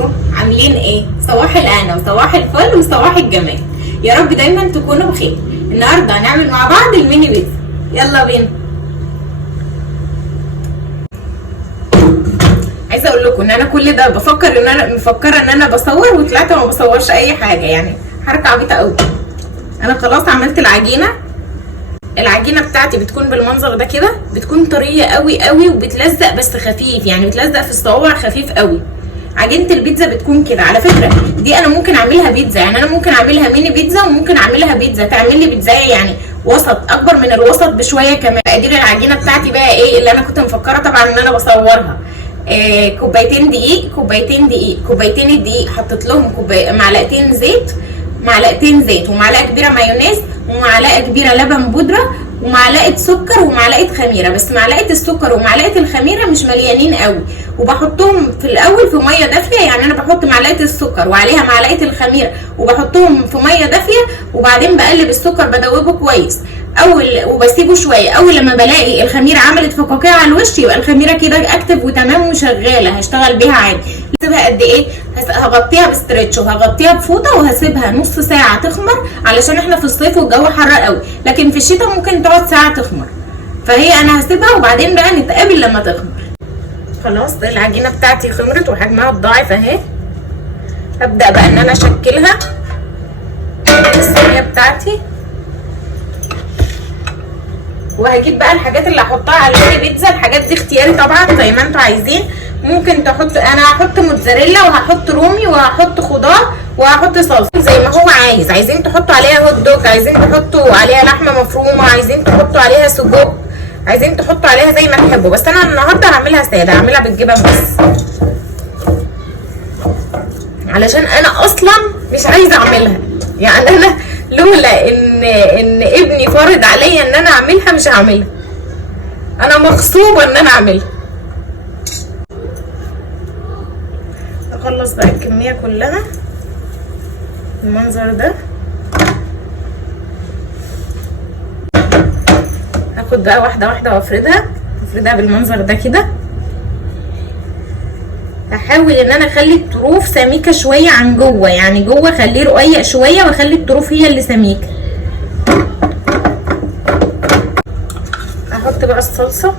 ازيكم؟ عاملين ايه؟ صباح الهنا وصباح الفل وصباح الجمال. يا رب دايما تكونوا بخير. النهارده هنعمل مع بعض الميني بيتزا. يلا بينا. عايزه اقول لكم ان انا كل ده مفكره ان انا بصور وطلعت ما بصورش اي حاجه، يعني حركه عبيطه قوي. انا خلاص عملت العجينه بتاعتي بتكون بالمنظر ده كده، بتكون طريه قوي قوي وبتلزق بس خفيف، يعني بتلزق في الصوابع خفيف قوي. عجينه البيتزا بتكون كده. على فكره دي انا ممكن اعملها بيتزا، يعني انا ممكن اعملها ميني بيتزا وممكن اعملها بيتزا تعمل لي بيتزايه يعني وسط، اكبر من الوسط بشويه كمان. مقادير العجينه بتاعتي بقى ايه اللي انا كنت مفكره طبعا ان انا بصورها. كوبايتين دقيق، كوبايتين الدقيق حطيت لهم معلقتين زيت ومعلقه كبيره مايونيز ومعلقه كبيره لبن بودره ومعلقه سكر ومعلقه خميره، بس معلقه السكر ومعلقه الخميره مش مليانين قوي، وبحطهم في الاول في ميه دافيه. يعني انا بحط معلقه السكر وعليها معلقه الخميره وبحطهم في ميه دافيه، وبعدين بقلب السكر بدوبه كويس وبسيبه شويه. اول لما بلاقي الخميره عملت فقاقيع على الوش يبقى الخميره كده اكتف وتمام وشغاله، هشتغل بيها عادي. هسيبها قد ايه؟ هغطيها بستريتش وهغطيها بفوطه وهسيبها نص ساعه تخمر، علشان احنا في الصيف والجو حر قوي، لكن في الشتاء ممكن تقعد ساعه تخمر. فهي انا هسيبها وبعدين بقى نتقابل لما تخمر. خلاص العجينه بتاعتي خمرت وحجمها اتضاعف اهي. هبدا بقى ان انا اشكلها في الصينيه بتاعتي، وهجيب بقى الحاجات اللي هحطها على الميني بيتزا. الحاجات دي اختياري طبعا زي ما انتوا عايزين. ممكن انا هحط موتزاريلا وهحط رومي وهحط خضار وهحط صلصه زي ما هو عايز. عايزين تحطوا عليها هوت دوج، عايزين تحطوا عليها لحمه مفرومه، عايزين تحطوا عليها سجق، عايزين تحطوا عليها زي ما تحبوا. بس انا النهارده هعملها ساده، هعملها بالجبن بس، علشان انا اصلا مش عايزه اعملها. يعني انا لولا ان ابني فرض عليا ان انا اعملها مش هعملها، انا مغصوبه ان انا اعملها. اخلص بقى الكميه كلها بالمنظر ده. هاخد بقى واحده واحده وافردها بالمنظر ده كده. هحاول ان انا اخلي الطروف سميكه شويه عن جوه، يعني جوه اخليه رقيق شويه واخلي الطروف هي اللي سميكه. احط بقى الصلصه.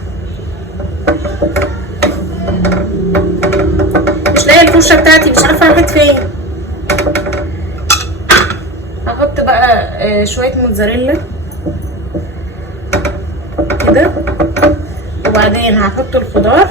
مش لاقيه الفرشه بتاعتي، مش عارفه راحت فين. هحط بقى شويه موتزاريلا كده، وبعدين هحط الخضار